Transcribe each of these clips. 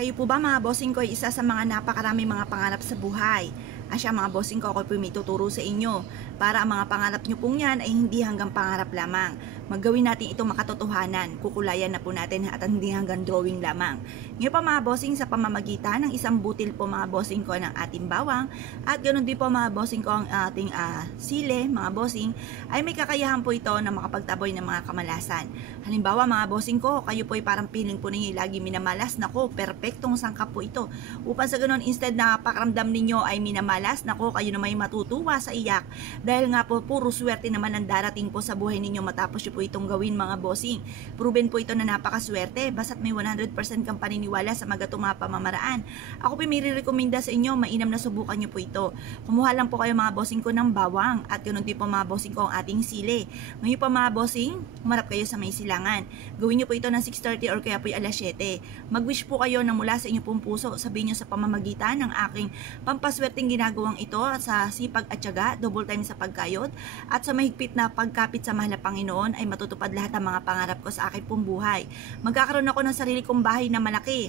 Kayo po ba mga bossing ko ay isa sa mga napakarami mga pangarap sa buhay? Asya mga bossing ko, ako po may tuturo sa inyo para ang mga pangarap nyo pong yan ay hindi hanggang pangarap lamang. Maggawin natin ito makatotohanan, kukulayan na po natin at hindi hanggang drawing lamang. Ngayon pa mga bossing, sa pamamagitan ng isang butil po mga bossing ko ng ating bawang at ganoon din po mga bossing ko ang ating sile mga bossing ay may kakayahan po ito na makapagtaboy ng mga kamalasan. Halimbawa mga bossing ko, kayo po ay parang feeling po ninyo lagi minamalas, nako perfectong sangkap po ito. Upang sa ganoon instead na pakaramdam ninyo ay minamalas, nako kayo na may matutuwa sa iyak dahil nga po puro swerte naman ang darating po sa buhay ninyo matapos nyo po itong gawin mga bossing. Proven po ito na napakaswerte basta't may 100% kang paniniwala sa magatong mga pamamaraan. Ako po may re-recommenda sa inyo, mainam na subukan nyo po ito. Kumuha lang po kayo mga bossing ko ng bawang at ganoon din po mga bossing ko ang ating sili. Ngayon po mga bossing, humarap kayo sa may silangan. Gawin nyo po ito ng 6:30 or kaya po alas 7. Mag-wish po kayo na mula sa inyong pong puso. Sabihin nyo sa pamamagitan ng aking pampaswerteng ginagawang ito at sa sipag at tiyaga, double time sa pagkayod at sa mahigpit na pagkapit sa mahal na Panginoon ay matutupad lahat ng mga pangarap ko sa aking pong buhay. Magkakaroon ako ng sarili kong bahay na malaki.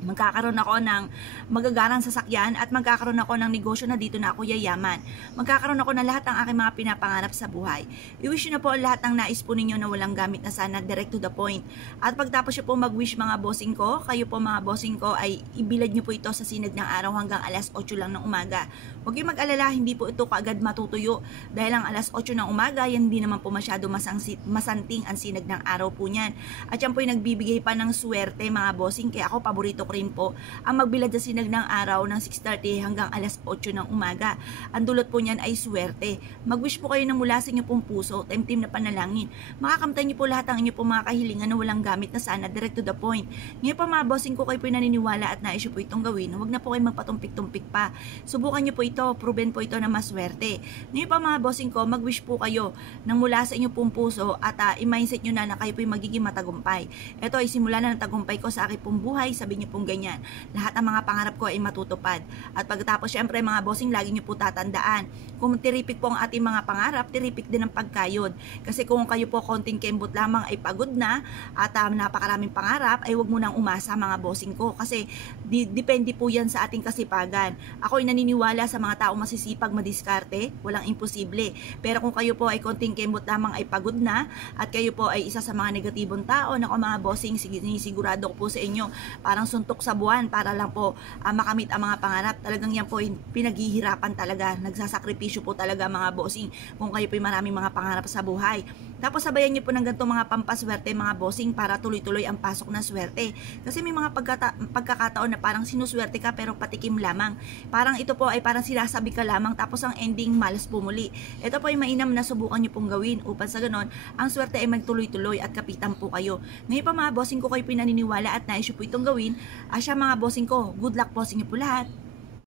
Magkakaroon ako ng magagarang sasakyan at magkakaroon ako ng negosyo na dito na ako yayaman. Magkakaroon ako ng lahat ng aking mga pinapangarap sa buhay. I-wish nyo na po lahat ng nais po ninyo na walang gamit na sana, direct to the point. At pagtapos nyo po mag-wish mga bossing ko, kayo po mga bossing ko ay ibilad nyo po ito sa sinag ng araw hanggang alas 8 lang ng umaga. Huwag kayong mag-alala, hindi po ito kaagad matutuyo dahil ang alas 8 ng umaga, yan hindi naman po masyado masanting ang sinag ng araw po niyan. At yan po yung nagbibigay pa ng swerte mga bossing, kaya ako paborito rin po ang magbilad sa sinag ng araw ng 6:30 hanggang alas 8 ng umaga. Ang dulot po niyan ay swerte. Mag-wish po kayo ng mula sa inyong pong puso, time-team na panalangin. Makakamtan niyo po lahat ng inyong pong mga kahilingan na walang gamit na sana, direct to the point. Ngayon pa mga bossing ko, kayo po naniniwala at nais po itong gawin. Huwag na po kayo magpatumpik-tumpik pa. Subukan niyo po ito, proven po ito na maswerte. Ngayon pa mga bossing ko, mag-wish po kayo ng mula sa inyong pong puso at i-mindset niyo na kayo po yung magiging matagumpay. Ito ay simula na ng tagumpay ko sa aking pong buhay, sabihin niyo pong ganyan. Lahat ng mga pangarap ko ay matutupad. At pagkatapos syempre mga bossing, lagi niyo po tatandaan. Kung tiripik po ang ating mga pangarap, tiripik din ang pagkayod. Kasi kung kayo po konting kembot lamang ay pagod na at napakaraming pangarap, ay wag mo nang umasa mga bossing ko. Kasi depende po yan sa ating kasipagan. Ako ay naniniwala sa mga taong masisipag, madiskarte, walang imposible. Pero kung kayo po ay konting kembot lamang ay pagod na at kayo po ay isa sa mga negatibong tao, nako mga bossing, sinisigurado ko po sa inyo, parang suntok sa buwan para lang po makamit ang mga pangarap. Talagang yan po pinaghihirapan talaga, nagsasakripisyo po talaga mga bossing kung kayo po maraming mga pangarap sa buhay. Tapos sabayan niyo po ng ganito mga pampaswerte mga bossing para tuloy-tuloy ang pasok ng swerte. Kasi may mga pagkakataon na parang sinuswerte ka pero patikim lamang. Parang ito po ay parang sinasabi ka lamang tapos ang ending malas pumuli. Ito po ay mainam na subukan niyo pong gawin upang sa ganon ang swerte ay magtuloy-tuloy at kapitan po kayo. Ngayon pa mga bossing ko, kayo pinaniniwala at nais po itong gawin. Asya mga bossing ko, good luck po sa inyo po lahat.